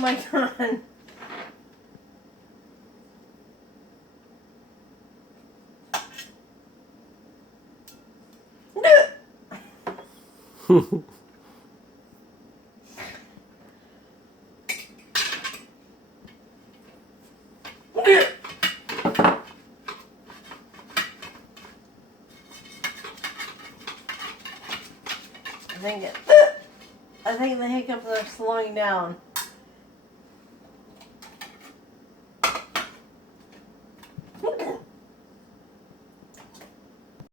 my god. I think the hiccups are slowing down.